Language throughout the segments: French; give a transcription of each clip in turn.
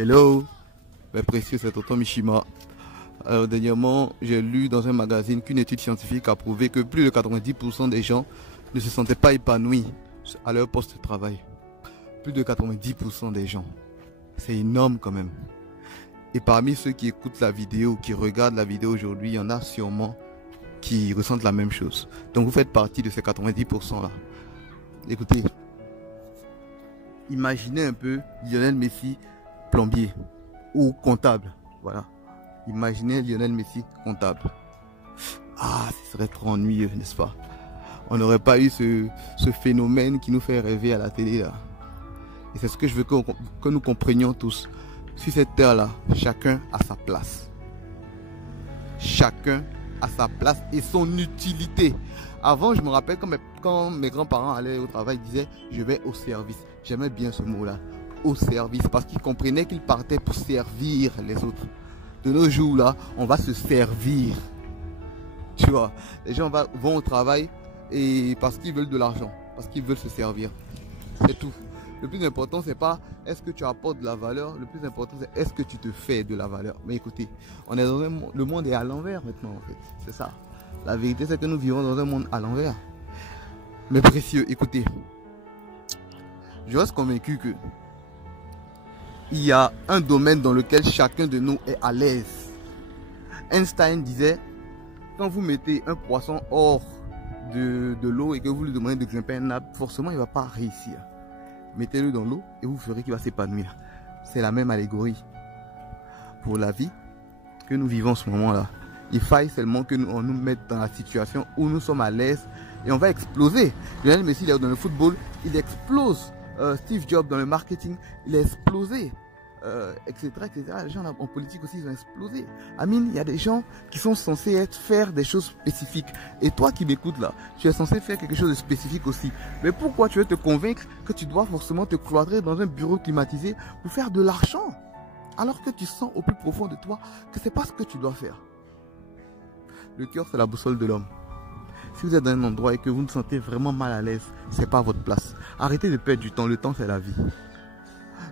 Hello, mes précieux, c'est Tonton Mishima. Alors, dernièrement, j'ai lu dans un magazine qu'une étude scientifique a prouvé que plus de 90% des gens ne se sentaient pas épanouis à leur poste de travail. Plus de 90% des gens. C'est énorme quand même. Et parmi ceux qui écoutent la vidéo, qui regardent la vidéo aujourd'hui, il y en a sûrement qui ressentent la même chose. Donc vous faites partie de ces 90% là. Écoutez, imaginez un peu Lionel Messi plombier ou comptable. Voilà. Imaginez Lionel Messi comptable. Ah, ce serait trop ennuyeux, n'est-ce pas? On n'aurait pas eu ce phénomène qui nous fait rêver à la télé là. Et c'est ce que je veux que nous comprenions tous. Sur cette terre-là, chacun a sa place. Chacun a sa place et son utilité. Avant, je me rappelle quand mes grands-parents allaient au travail, ils disaient « je vais au service ». J'aimais bien ce mot-là, au service, parce qu'ils comprenaient qu'ils partaient pour servir les autres. De nos jours là, on va se servir. Tu vois, les gens vont au travail et parce qu'ils veulent de l'argent, parce qu'ils veulent se servir. C'est tout. Le plus important, c'est pas est-ce que tu apportes de la valeur. Le plus important, c'est est-ce que tu te fais de la valeur. Mais écoutez, on est dans le monde est à l'envers maintenant en fait. C'est ça. La vérité, c'est que nous vivons dans un monde à l'envers. Mes précieux, écoutez. Je reste convaincu que il y a un domaine dans lequel chacun de nous est à l'aise. Einstein disait, quand vous mettez un poisson hors de l'eau et que vous lui demandez de grimper un arbre, forcément il ne va pas réussir. Mettez-le dans l'eau et vous verrez qu'il va s'épanouir. C'est la même allégorie pour la vie que nous vivons en ce moment-là. Il faille seulement que on nous mette dans la situation où nous sommes à l'aise et on va exploser. Lionel Messi, il est dans le football, il explose. Steve Jobs dans le marketing, il a explosé, etc., etc. Les gens en politique aussi, ils ont explosé. Amine, il y a des gens qui sont censés faire des choses spécifiques. Et toi qui m'écoutes là, tu es censé faire quelque chose de spécifique aussi. Mais pourquoi tu veux te convaincre que tu dois forcément te cloîtrer dans un bureau climatisé pour faire de l'argent, alors que tu sens au plus profond de toi que c'est pas ce que tu dois faire? Le cœur, c'est la boussole de l'homme. Si vous êtes dans un endroit et que vous vous sentez vraiment mal à l'aise, c'est pas votre place. Arrêtez de perdre du temps. Le temps, c'est la vie.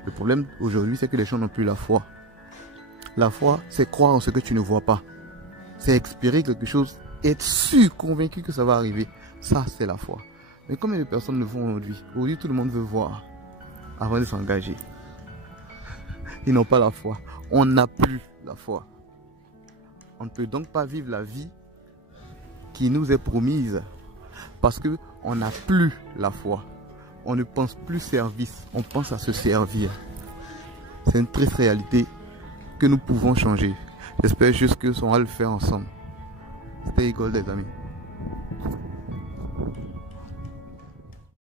Le problème aujourd'hui, c'est que les gens n'ont plus la foi. La foi, c'est croire en ce que tu ne vois pas. C'est espérer quelque chose, être sûr, convaincu que ça va arriver. Ça, c'est la foi. Mais combien de personnes le font aujourd'hui? Aujourd'hui, tout le monde veut voir avant de s'engager. Ils n'ont pas la foi. On n'a plus la foi. On ne peut donc pas vivre la vie qui nous est promise parce que on n'a plus la foi. On ne pense plus service, on pense à se servir. C'est une triste réalité que nous pouvons changer. J'espère juste que on va le faire ensemble. Stay gold les amis.